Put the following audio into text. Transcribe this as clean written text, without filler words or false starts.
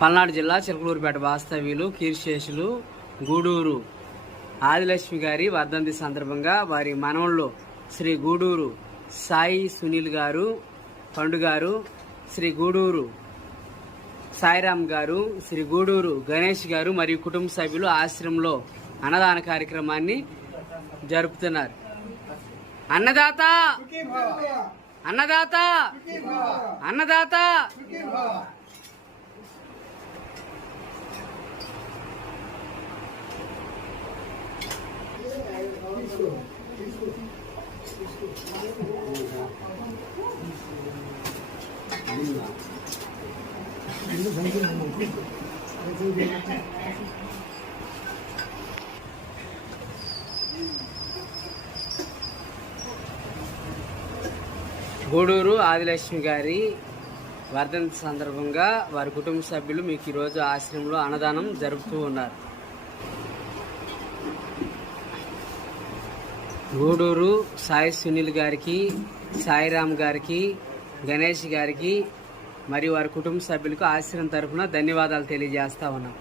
పల్నాడు జిల్లా చిలకలూరుపేట వాస్తవ్యులు కీర్తిశేషులు గూడూరు ఆదిలక్ష్మి గారి వర్ధంతి సందర్భంగా వారి మనవళ్ళు శ్రీ గూడూరు సాయి సునీల్ గారు పండుగారు, శ్రీ గూడూరు సాయిరామ్ గారు, శ్రీ గూడూరు గణేష్ గారు మరియు కుటుంబ సభ్యులు ఆశ్రమంలో అన్నదాన కార్యక్రమాన్ని జరుపుతున్నారు. అన్నదాత అన్నదాత అన్నదాత. గూడూరు ఆదిలక్ష్మి గారి వర్ధంతి సందర్భంగా వారి కుటుంబ సభ్యులు మీకు ఈరోజు ఆశ్రమంలో అన్నదానం జరుపుతూ ఉన్నారు. గూడూరు సాయి సునీల్ గారికి, సాయిరామ్ గారికి, గణేష్ గారికి మరియు వారి కుటుంబ సభ్యులకు ఆశ్రమం తరఫున ధన్యవాదాలు తెలియజేస్తా ఉన్నాం.